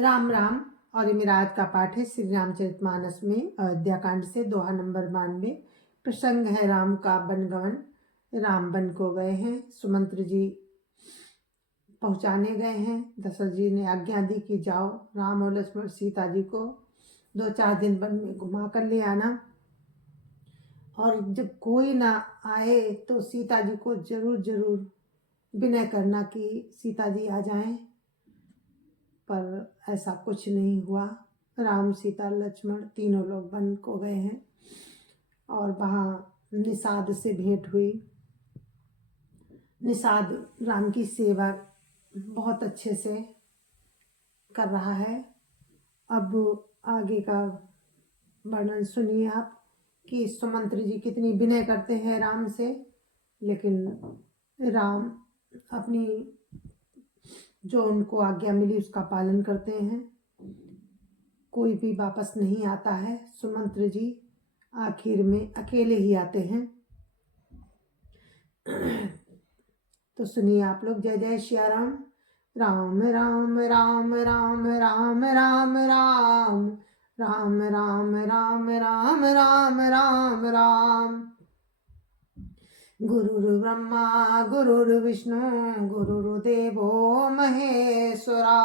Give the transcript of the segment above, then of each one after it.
राम राम। और ये मेरा आज का पाठ है श्री रामचरितमानस में अयोध्या कांड से दोहा नंबर 92। प्रसंग है राम का बनगमन। राम बन को गए हैं, सुमंत्र जी पहुंचाने गए हैं। दशरथ जी ने आज्ञा दी कि जाओ राम और लक्ष्मण सीता जी को 2-4 दिन वन में घुमा कर ले आना, और जब कोई ना आए तो सीता जी को जरूर जरूर विनय करना कि सीता जी आ जाएं। पर ऐसा कुछ नहीं हुआ। राम सीता लक्ष्मण तीनों लोग वन को गए हैं और वहाँ निषाद से भेंट हुई। निषाद राम की सेवा बहुत अच्छे से कर रहा है। अब आगे का वर्णन सुनिए आप कि सुमंत्र जी कितनी विनय करते हैं राम से, लेकिन राम अपनी जो उनको आज्ञा मिली उसका पालन करते हैं। कोई भी वापस नहीं आता है। सुमंत्र जी आखिर में अकेले ही आते हैं। तो सुनिए आप लोग। जय जय श्री राम। राम राम राम राम राम राम राम राम राम राम राम राम राम राम। गुरुर्ब्रह्मा गुरुर्विष्णु गुरुर्देवो महेश्वरा,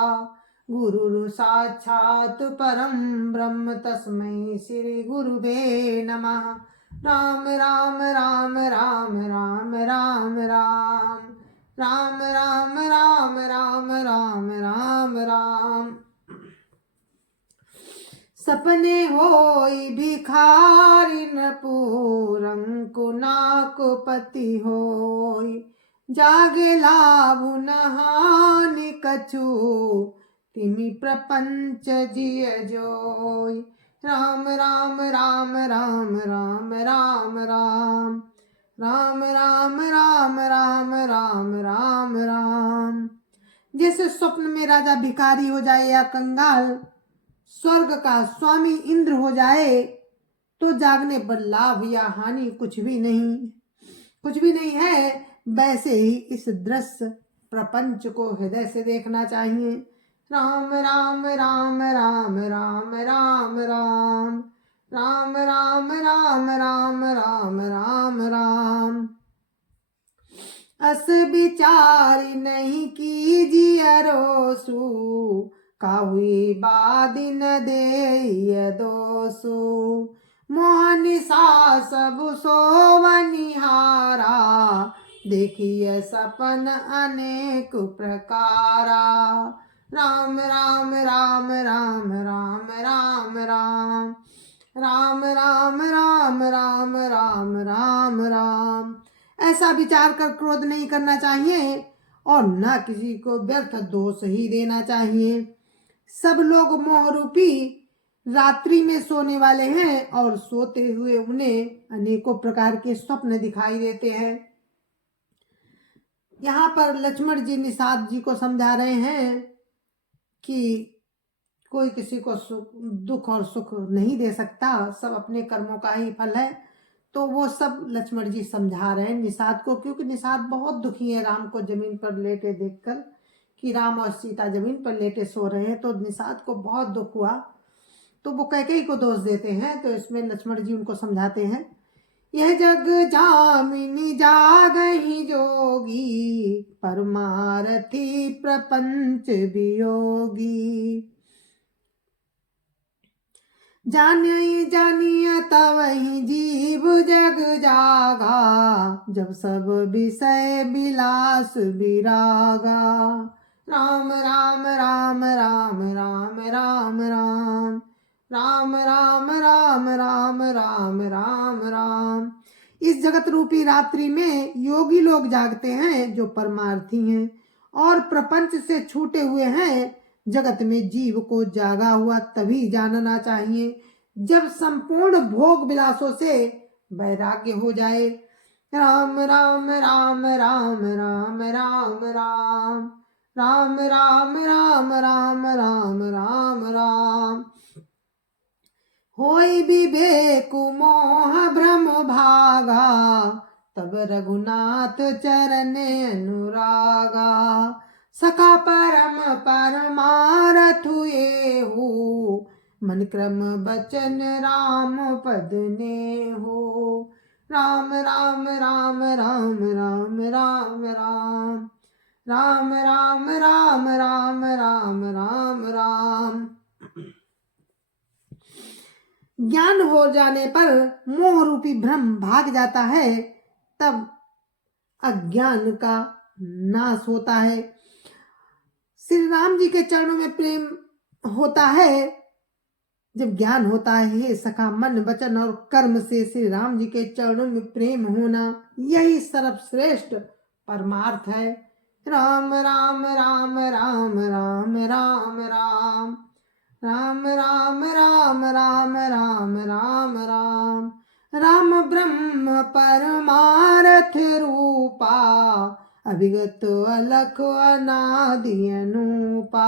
गुरुर् साक्षात् परं ब्रह्म तस्मै श्री गुरुवे नमः। राम राम राम राम राम राम राम राम राम राम राम राम राम राम। सपने होई भिखारी न पूरंकु नाको पति होई, जागे लाभु नहानि कछु तिमि प्रपंच जिय जोई। राम राम राम राम राम राम राम राम राम राम राम राम राम राम। जैसे स्वप्न में राजा भिखारी हो जाए या कंगाल स्वर्ग का स्वामी इंद्र हो जाए तो जागने पर लाभ या हानि कुछ भी नहीं है। वैसे ही इस दृश्य प्रपंच को हृदय से देखना चाहिए। राम राम राम राम राम राम राम राम राम राम राम राम राम राम। अस विचारी नहीं कीजिए रोसु, काहुई बादी न दे दोसु। मोहन सा सब सोवनिहारा, देखिए सपन अनेक प्रकारा। राम राम राम राम राम राम राम राम राम राम राम राम राम राम। ऐसा विचार कर क्रोध नहीं करना चाहिए और न किसी को व्यर्थ दोष ही देना चाहिए। सब लोग मोहरूपी रात्रि में सोने वाले हैं और सोते हुए उन्हें अनेकों प्रकार के स्वप्न दिखाई देते हैं। यहाँ पर लक्ष्मण जी निषाद जी को समझा रहे हैं कि कोई किसी को दुख और सुख नहीं दे सकता, सब अपने कर्मों का ही फल है। तो वो सब लक्ष्मण जी समझा रहे हैं निषाद को, क्योंकि निषाद बहुत दुखी है राम को जमीन पर लेटे देखकर कि राम और सीता जमीन पर लेटे सो रहे हैं। तो निषाद को बहुत दुख हुआ, तो वो कैकेयी को दोष देते हैं। तो इसमें लक्ष्मण जी उनको समझाते हैं, यह जग जामिनी जागहि जोगी, परमारथी प्रपंच वियोगी। जानिय तवहि जीव जग जागा, जब सब विषय विलास विरागा। राम राम राम राम राम राम राम राम राम राम राम राम राम राम। इस जगत रूपी रात्रि में योगी लोग जागते हैं जो परमार्थी हैं और प्रपंच से छूटे हुए हैं। जगत में जीव को जागा हुआ तभी जानना चाहिए जब संपूर्ण भोग विलासों से वैराग्य हो जाए। राम राम राम राम राम राम राम राम राम राम राम राम राम राम। होई विवेक मोह भ्रम भागा, तब रघुनाथ चरने अनुरागा। सखा परम परमारथ हुए मन क्रम बचन राम पद ने हो। राम राम राम राम राम राम राम राम राम राम राम राम राम राम। ज्ञान हो जाने पर मोह रूपी भ्रम भाग जाता है, तब अज्ञान का नाश होता है। श्री राम जी के चरणों में प्रेम होता है जब ज्ञान होता है। हे सखा, मन वचन और कर्म से श्री राम जी के चरणों में प्रेम होना, यही सर्वश्रेष्ठ परमार्थ है। राम राम राम राम राम राम राम राम राम राम राम राम राम राम राम ब्रह्म परमार्थ रूपा, अभिगत अलख अनादि अनूपा।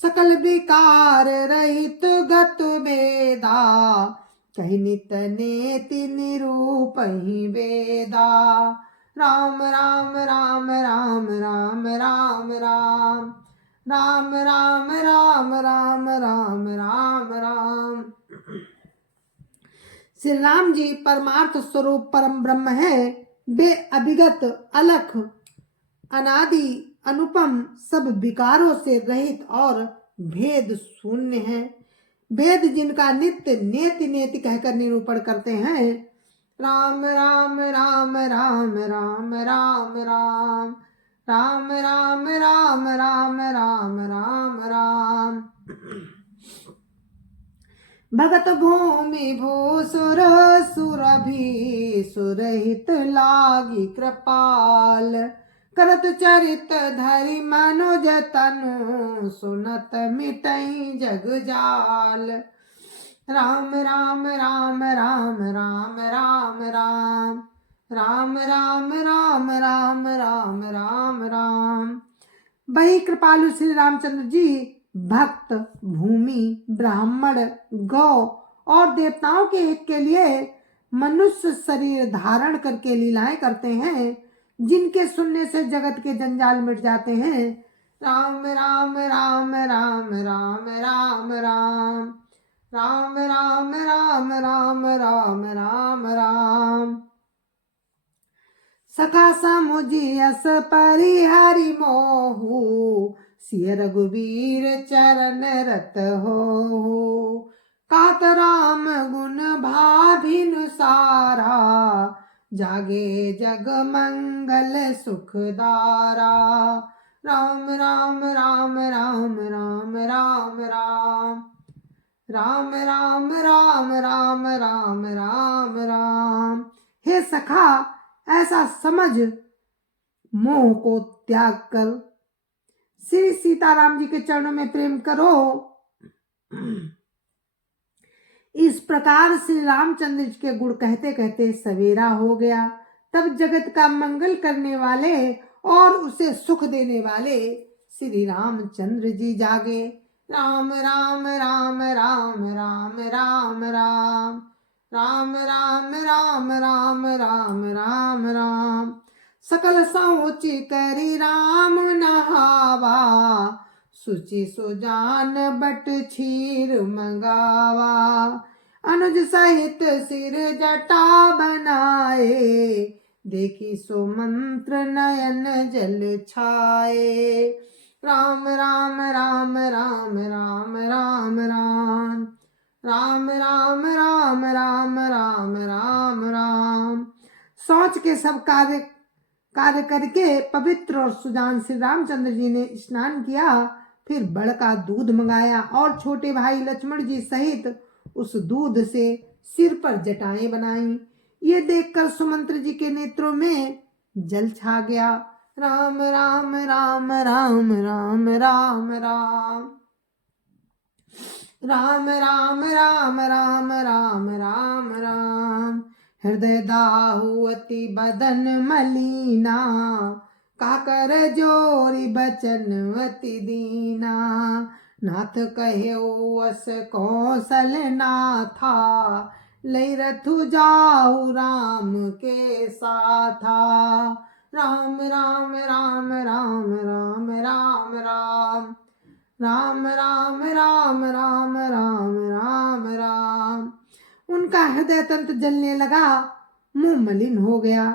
सकल विकार रहित गत वेदा, कहि नित नेति निरूपहि वेदा। राम राम राम राम राम राम राम राम राम राम राम राम राम राम। श्री राम जी परमार्थ स्वरूप परम ब्रह्म है। वे अभिगत अलख अनादि अनुपम, सब विकारों से रहित और भेद शून्य है। भेद जिनका नित्य नेति नेति कहकर निरूपण करते हैं। राम राम राम राम राम राम राम राम राम राम राम राम राम राम। भगत भूमि भूसुर सुरभि सुरहित लागी कृपाल, करत चरित धरि मनुज तनु, सुनत मिटई जग जाल। राम राम राम राम राम राम राम राम राम राम राम राम राम राम। वही कृपालु श्री रामचंद्र जी भक्त, भूमि, ब्राह्मण, गौ और देवताओं के हित के लिए मनुष्य शरीर धारण करके लीलाएं करते हैं, जिनके सुनने से जगत के जंजाल मिट जाते हैं। राम राम राम राम राम राम राम राम राम राम राम राम राम राम। सखा समुझी अस परिहरि मोहु, सिय रघुवीर चरण रत हो। कात राम गुण भाभिनु सारा, जागे जग मंगल सुखदारा। राम राम राम राम राम राम राम राम राम राम राम राम राम राम। हे सखा, ऐसा समझ मोह को त्याग कर श्री सीताराम जी के चरणों में प्रेम करो। इस प्रकार श्री रामचंद्र जी के गुण कहते कहते सवेरा हो गया। तब जगत का मंगल करने वाले और उसे सुख देने वाले श्री रामचंद्र जी जागे। राम राम राम राम राम राम राम राम राम राम राम राम राम राम। सकल सोचि करि राम नहावा, सुचि सुजान बट क्षीर मंगावा। अनुज सहित सिर जटा बनाए, देखी सो मंत्र नयन जल छाए। राम राम राम राम राम राम राम राम राम राम राम राम राम राम। सोच के सब कार्य करके पवित्र और सुजान श्री रामचंद्र जी ने स्नान किया। फिर बड़का दूध मंगाया और छोटे भाई लक्ष्मण जी सहित उस दूध से सिर पर जटाएं बनाई। ये देखकर सुमंत्र जी के नेत्रों में जल छा गया। राम राम राम राम राम राम राम राम राम राम राम राम राम राम। हृदय दाहु अति बदन मलीना, काकर जोरी बचन अति दीना। नाथ कह्यो अस कौशल नाथा, लई रथु जाहु राम के साथा। राम राम राम राम राम राम राम राम राम राम राम राम राम राम। उनका हृदय तंत्र जलने लगा, मुंह मलिन हो गया।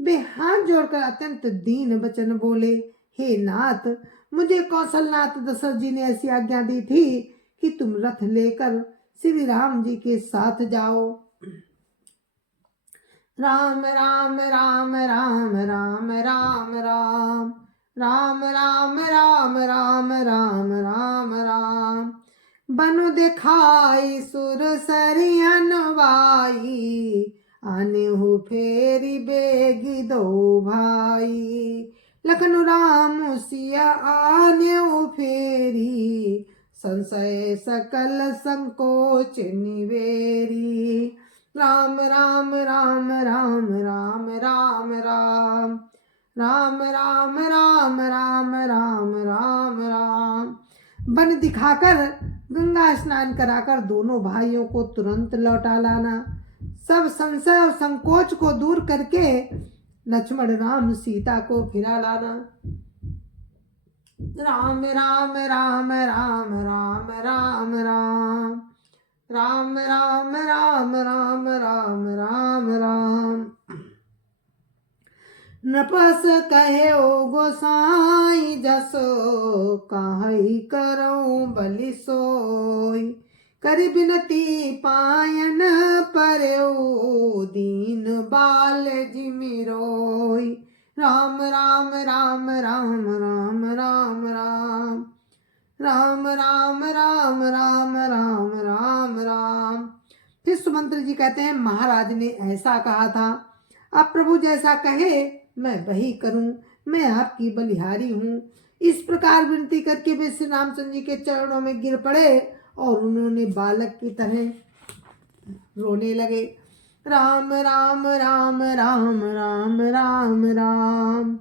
वे हाथ जोड़कर अत्यंत दीन वचन बोले, हे नाथ, मुझे कौशलनाथ दशरथ जी ने ऐसी आज्ञा दी थी कि तुम रथ लेकर श्री राम जी के साथ जाओ। राम राम राम राम राम राम राम राम राम राम राम राम राम राम। बनु दिखाई सुर सरियन वाई, आने हो फेरी बेगी दो भाई। लखन राम सिया आने हो फेरी, संशय सकल संकोच निवेरी। राम राम राम राम राम राम राम राम राम राम राम राम राम राम। बन दिखाकर गंगा स्नान कराकर दोनों भाइयों को तुरंत लौटा लाना। सब संशय और संकोच को दूर करके लक्ष्मण राम सीता को फिरा लाना। राम राम राम राम राम राम राम राम राम राम राम राम राम राम। नपस कहे ओ गोसाई जसो, काहई करो बलि सोई। करि बिनती पायन परयो, दीन बाल जिमि रोई। राम राम राम राम राम राम राम राम राम राम राम राम राम राम। फिर सुमंत्र जी कहते हैं, महाराज ने ऐसा कहा था, अब प्रभु जैसा कहे मैं वही करूं, मैं आपकी बलिहारी हूं। इस प्रकार विनती करके वे श्री रामचंद्र जी के चरणों में गिर पड़े और उन्होंने बालक की तरह रोने लगे। राम राम राम राम राम राम राम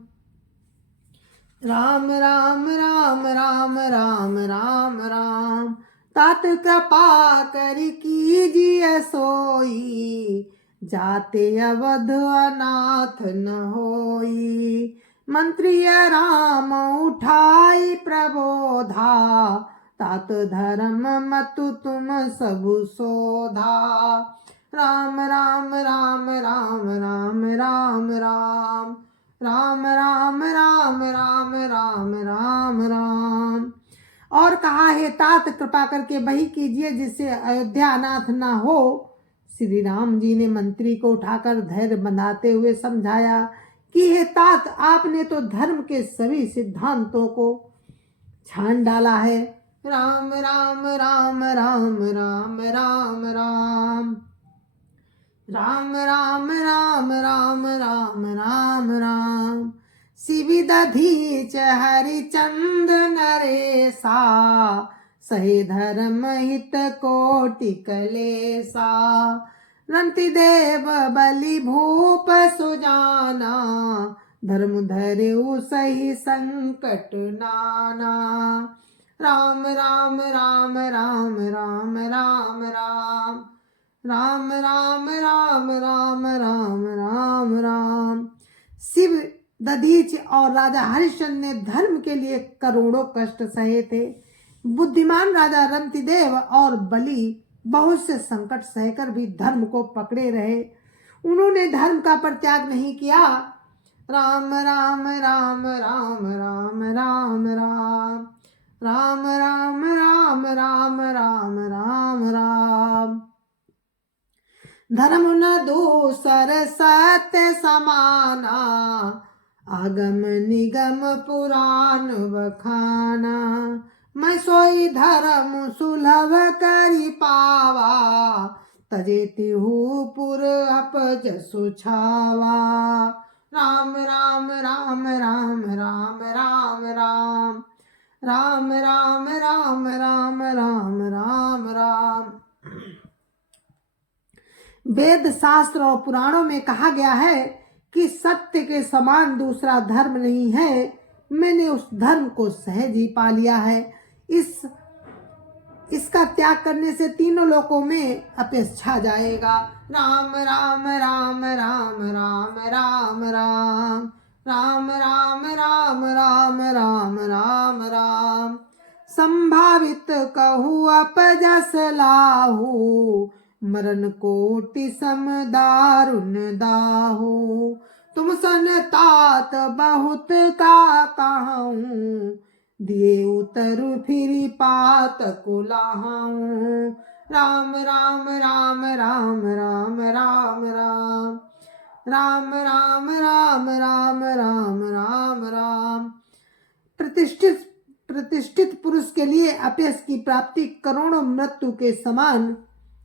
राम राम राम राम राम राम राम। तात कृपा करि कीजिए सोई, जाते अवध अनाथ न होई। मंत्री राम उठाई प्रबोधा, तात धर्म मतु तुम सबु सोधा। राम राम राम राम राम राम राम राम राम राम राम राम राम राम। और कहा, है तात कृपा करके वही कीजिए जिससे अयोध्या अनाथ ना हो। श्री राम जी ने मंत्री को उठाकर धैर्य बंधाते हुए समझाया कि हे तात, आपने तो धर्म के सभी सिद्धांतों को छान डाला है। राम राम राम राम राम राम राम राम राम राम राम राम राम राम। शिवि दधीच हरिचंद नरेसा, सही धर्म हित कोटि कलेसा। रंति देव बलि भूप सुजाना, धर्म धर्यु सही संकट नाना। राम राम राम राम राम राम राम राम राम राम राम राम राम राम। शिव दधीच और राजा हरिश्चंद्र ने धर्म के लिए करोड़ों कष्ट सहे थे। बुद्धिमान राजा रंतिदेव और बलि बहुत से संकट सहकर भी धर्म को पकड़े रहे। उन्होंने धर्म का परित्याग नहीं किया। राम राम राम राम राम राम राम राम राम राम राम राम राम राम। धर्म न दूसर सत्य समाना, आगम निगम पुराण बखाना। मैं सोई धर्म सुलभ करि पावा, तजेति हूँ पुर अप जसु छावा। राम राम राम राम राम राम राम राम राम राम राम राम राम राम। वेद शास्त्र और पुराणों में कहा गया है कि सत्य के समान दूसरा धर्म नहीं है। मैंने उस धर्म को सहज ही पा लिया है। इसका त्याग करने से तीनों लोकों में अपयश छा जाएगा। राम राम राम राम राम राम राम राम राम राम राम राम राम राम। संभावित कहू अपजस लाहू, मरण कोटि सम दारुण दाहू। तुम सन तात बहुत का कहूँ, दिए उतर फिर पात कुलाहूँ। राम राम राम राम राम राम राम राम राम राम राम राम राम राम। प्रतिष्ठित प्रतिष्ठित पुरुष के लिए अपयश की प्राप्ति करोड़ों मृत्यु के समान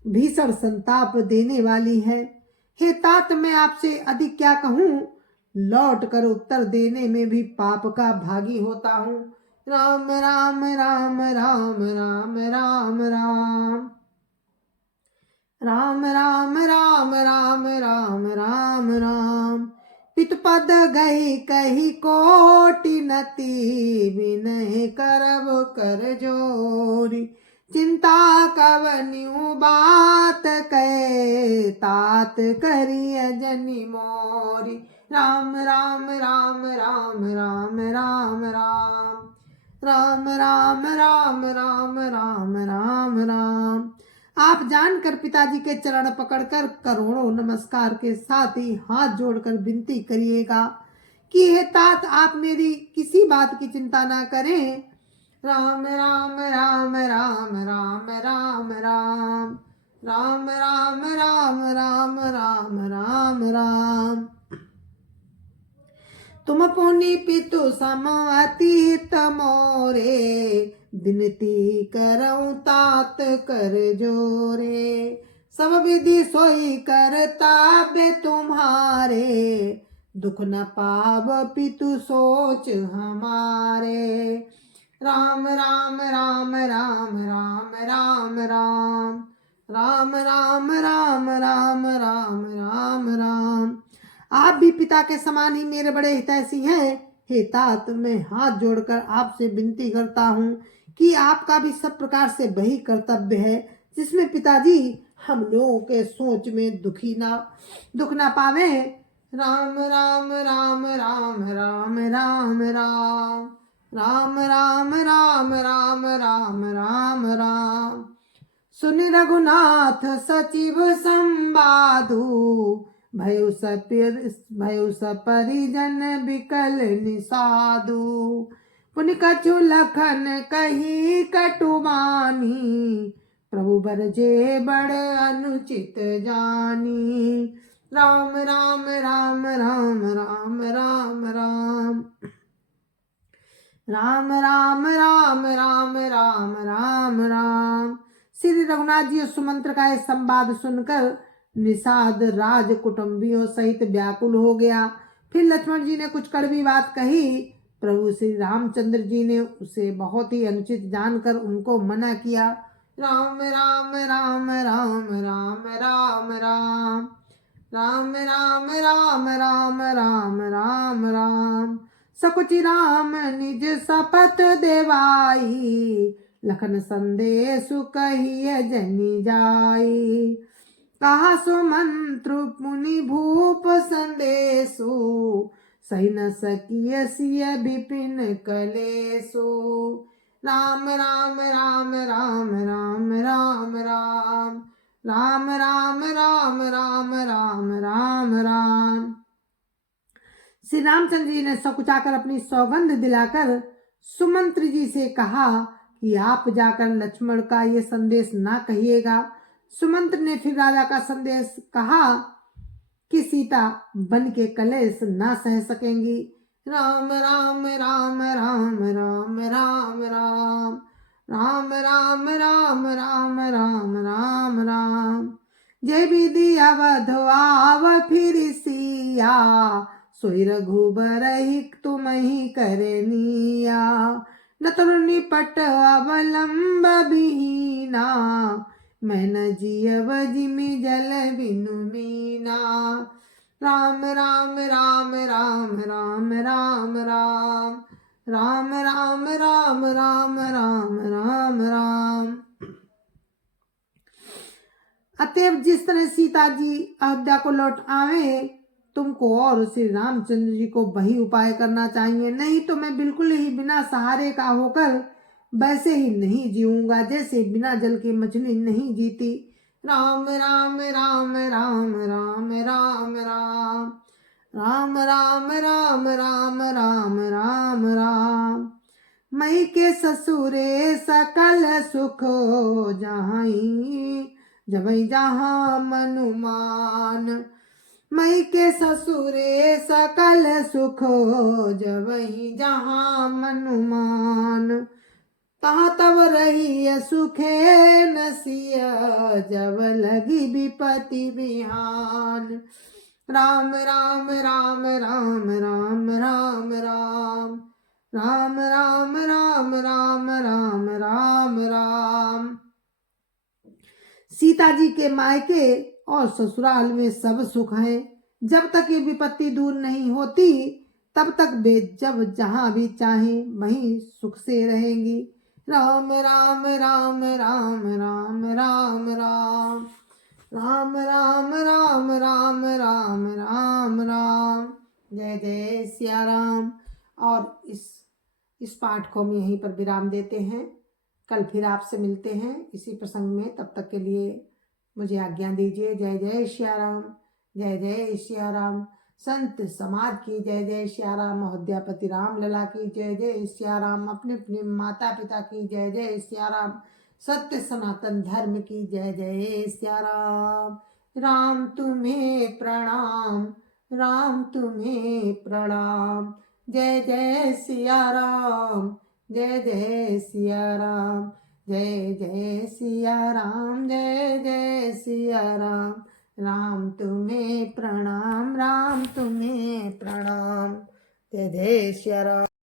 भीषण संताप देने वाली है। हे तात, मैं आपसे अधिक क्या कहूँ, लौट कर उत्तर देने में भी पाप का भागी होता हूँ। राम राम राम राम राम राम राम राम राम राम राम राम राम राम। पितुपद गही कही कोटि नति, विनय करब कर जोरी। चिंता कवन्यु बात कहे, तात करिय जनि मोरी। राम राम राम राम राम राम राम राम राम राम राम राम राम राम। आप जानकर पिताजी के चरण पकड़कर करोड़ों नमस्कार के साथ ही हाथ जोड़कर विनती करिएगा कि हे तात, आप मेरी किसी बात की चिंता ना करें। राम राम राम राम राम राम राम राम राम राम राम राम राम राम। तुम पुनि पितु सम अतीत मोरे, विनती करऊं तात कर जोरे। सब विधि सोई करताबे तुम्हारे, दुख न पाव पितु सोच हमारे। राम राम राम राम राम राम राम राम राम राम राम राम राम राम। आप भी पिता के समान ही मेरे बड़े हितैषी हैं। हे तात, मैं हाथ जोड़कर आपसे विनती करता हूँ कि आपका भी सब प्रकार से वही कर्तव्य है जिसमें पिताजी हम लोगों के सोच में दुख ना पावे। राम राम राम राम राम राम राम राम राम राम राम राम राम राम। सुन रघुनाथ सचिव संवादु, भयउ सपरिजन बिकल निषादु। पुनि कछु लखन कही कटुबानी, प्रभु बरजे बड़ अनुचित जानी। राम राम राम राम राम राम राम राम राम राम राम राम राम राम। श्री रघुनाथ जी सुमंत्र का यह संवाद सुनकर निषाद राज कुटुंबियों सहित व्याकुल हो गया। फिर लक्ष्मण जी ने कुछ कड़वी बात कही। प्रभु श्री रामचंद्र जी ने उसे बहुत ही अनुचित जानकर उनको मना किया। राम राम राम राम राम राम राम राम राम राम राम राम राम राम। सकुचि राम निज शपथ देवाई, लखन संदेशु कहिय जनि जाई। कहा सुमंत्र मुनि भूप संदेशु, सही न सकिय सिय विपिन कलेशु। राम राम राम राम राम राम राम राम राम राम राम राम राम राम। श्री रामचंद्र जी ने सकुचाकर अपनी सौगंध दिलाकर सुमंत्र जी से कहा कि आप जाकर लक्ष्मण का ये संदेश ना कहिएगा। सुमंत्र ने फिर राजा का संदेश कहा कि सीता बन के कलेश ना सह सकेंगी। राम राम राम राम राम राम राम राम राम राम राम राम राम राम। जय विधि अवध आव फिर सिया, सोई रघुबर ही तुम ही करनिया। न तुर निपट अवलंब विहीना, मैं न जियव जिमि जल बिनु मीना। राम राम राम राम राम राम राम राम राम राम राम राम राम राम। अतएव जिस तरह सीता जी अयोध्या को लौट आवे, तुमको और श्री रामचंद्र जी को वही उपाय करना चाहिए, नहीं तो मैं बिल्कुल ही बिना सहारे का होकर वैसे ही नहीं जीऊंगा जैसे बिना जल के मछली नहीं जीती। राम राम राम राम राम राम राम राम राम राम राम राम राम राम। मई के ससुरे सकल सुख जहाई जबई जहाँ मनुमान। मई के ससुरे सकल सुख जबहि जहाँ मनुमान। तहाँ तब रही सुखे नसिया जब लगी विपति बिहान। राम राम राम राम राम राम राम राम राम राम राम राम राम राम। सीता जी के मायके और ससुराल में सब सुख है। जब तक ये विपत्ति दूर नहीं होती तब तक वे जब जहां भी चाहें वहीं सुख से रहेंगी। राम राम राम राम राम राम राम राम राम राम राम राम राम राम। जय जय सिया राम। और इस पाठ को हम यहीं पर विराम देते हैं। कल फिर आपसे मिलते हैं इसी प्रसंग में। तब तक के लिए मुझे आज्ञा दीजिए। जय जय सिया राम। जय जय सिया राम। संत समाज की जय जय सिया राम। अयोध्यापति राम लला की जय जय सिया राम। अपने अपने माता पिता की जय जय सिया राम। सत्य सनातन धर्म की जय जय सिया राम। राम तुम्हें प्रणाम, राम तुम्हें प्रणाम। जय जय सिया राम। जय जय सिया राम। जय जय सिया राम। जय जय सिया राम। राम तुम्हें प्रणाम, राम तुम्हें प्रणाम। जय जय सिया राम।